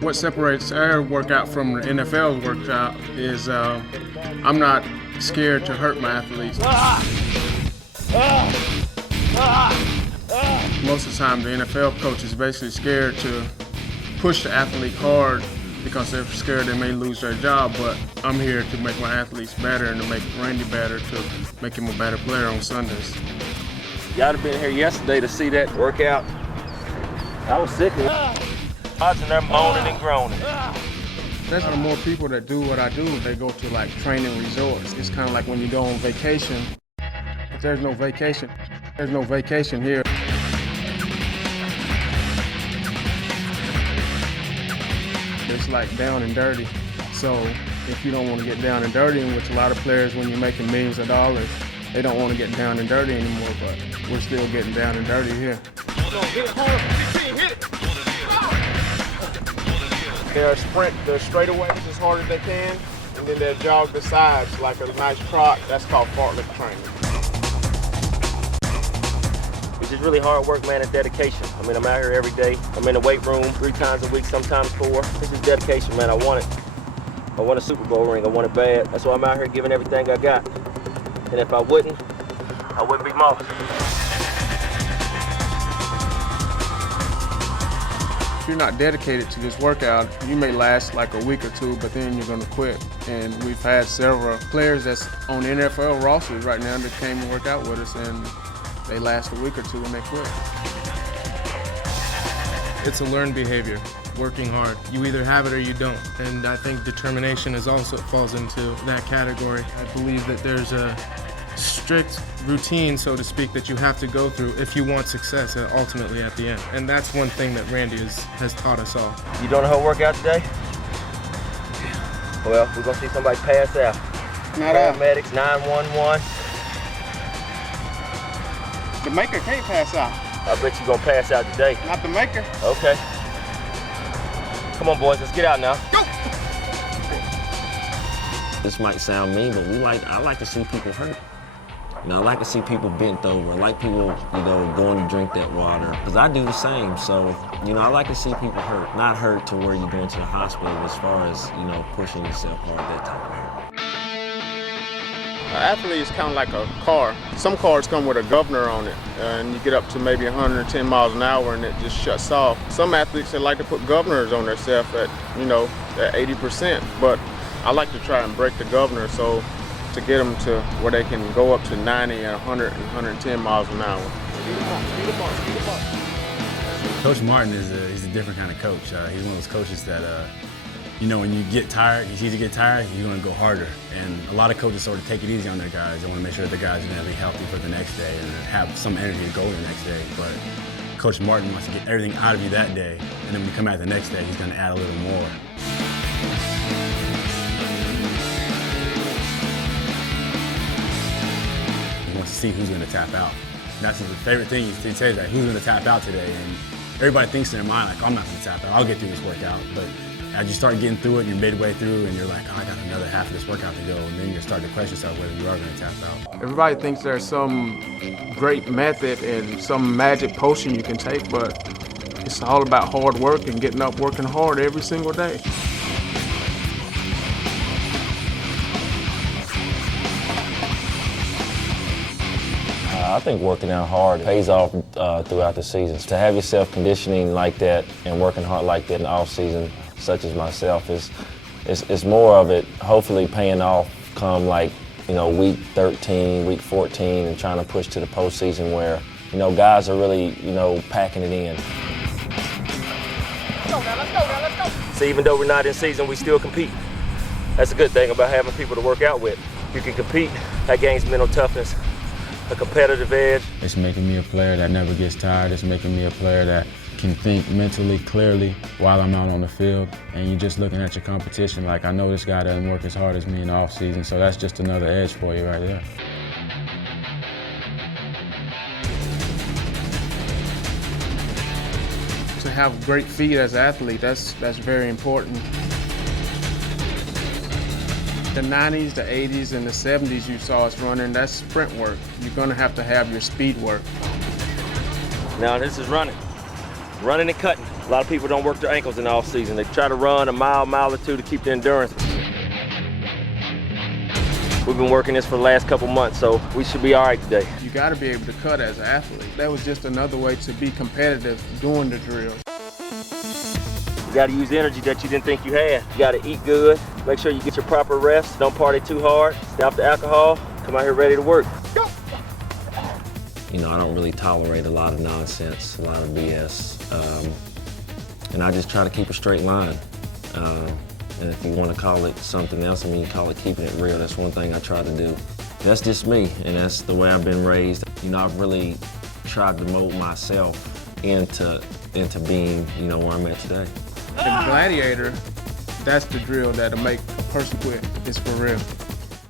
What separates our workout from the NFL workout is I'm not scared to hurt my athletes. Most of the time, the NFL coach is basically scared to push the athlete hard because they're scared they may lose their job, but I'm here to make my athletes better and to make Randy better, to make him a better player on Sundays. Y'all have been here yesterday to see that workout. I was sick of it. Watching them moaning and groaning. There's more people that do what I do. They go to like training resorts. It's kind of like when you go on vacation, but there's no vacation. There's no vacation here. It's like down and dirty. So if you don't want to get down and dirty, and which a lot of players, when you're making millions of dollars, they don't want to get down and dirty anymore, but we're still getting down and dirty here. They'll sprint the straightaways as hard as they can, and then they'll jog the sides like a nice trot. That's called fartlek training. It's just really hard work, man, and dedication. I mean, I'm out here every day. I'm in the weight room 3 times a week, sometimes 4. This is dedication, man. I want it. I want a Super Bowl ring. I want it bad. That's why I'm out here giving everything I got. And if I wouldn't be Moss. If you're not dedicated to this workout, you may last like a week or 2, but then you're going to quit. And we've had several players that's on NFL rosters right now that came and worked out with us, and they last a week or 2 and they quit. It's a learned behavior, working hard. You either have it or you don't. And I think determination is also falls into that category. I believe that there's a strict routine, so to speak, that you have to go through if you want success ultimately at the end. And that's one thing that Randy has taught us all. You doing the whole workout today? Well, we're gonna see somebody pass out. Paramedics, 911. The maker can't pass out. I bet you're gonna pass out today. Not the maker. Okay. Come on, boys, let's get out now. Go! This might sound mean, but I like to see people hurt. You know, I like to see people bent over. I like people, going to drink that water. Because I do the same. So, I like to see people hurt. Not hurt to where you're going to the hospital as far as, pushing yourself hard, that type of hurt. An athlete is kind of like a car. Some cars come with a governor on it, and you get up to maybe 110 miles an hour and it just shuts off. Some athletes, they like to put governors on themselves at 80%, but I like to try and break the governor so to get them to where they can go up to 90 and 100 and 110 miles an hour. Coach Martin he's a different kind of coach. He's one of those coaches that, when you get tired, he's easy to get tired, you're going to go harder. And a lot of coaches sort of take it easy on their guys. They want to make sure that the guys are going to be healthy for the next day and have some energy to go the next day. But Coach Martin wants to get everything out of you that day, and then when you come out the next day, he's going to add a little more. He wants to see who's going to tap out. And that's his favorite thing. He says that, who's going to tap out today? And everybody thinks in their mind, like, oh, I'm not going to tap out. I'll get through this workout. But as you start getting through it, and you're midway through, and you're like, oh, I got another half of this workout to go, and then you start to question yourself whether you are going to tap out. Everybody thinks there's some great method and some magic potion you can take, but it's all about hard work and getting up working hard every single day. I think working out hard pays off throughout the season. To have yourself conditioning like that and working hard like that in the off season, such as myself, is more of it hopefully paying off come week 13, week 14, and trying to push to the postseason where guys are really packing it in. Let's go. So even though we're not in season, we still compete. That's a good thing about having people to work out with. You can compete. That gains mental toughness, a competitive edge. It's making me a player that never gets tired. It's making me a player that can think mentally clearly while I'm out on the field. And you're just looking at your competition like, I know this guy doesn't work as hard as me in the off season, so that's just another edge for you right there. To have great feet as an athlete, that's very important. The 90s, the 80s, and the 70s you saw us running, that's sprint work. You're gonna have to have your speed work. Now this is running. running and cutting. A lot of people don't work their ankles in the off season. They try to run a mile or two to keep the endurance. We've been working this for the last couple months, so we should be all right today. You got to be able to cut as an athlete. That was just another way to be competitive doing the drills. You got to use the energy that you didn't think you had. You got to eat good, make sure you get your proper rest, don't party too hard, stay off the alcohol, come out here ready to work. You know, I don't really tolerate a lot of nonsense, a lot of BS, and I just try to keep a straight line. And if you want to call it something else, I mean, you call it keeping it real. That's one thing I try to do. That's just me, and that's the way I've been raised. You know, I've really tried to mold myself into being, you know, where I'm at today. The gladiator, that's the drill that'll make a person quit. It's for real.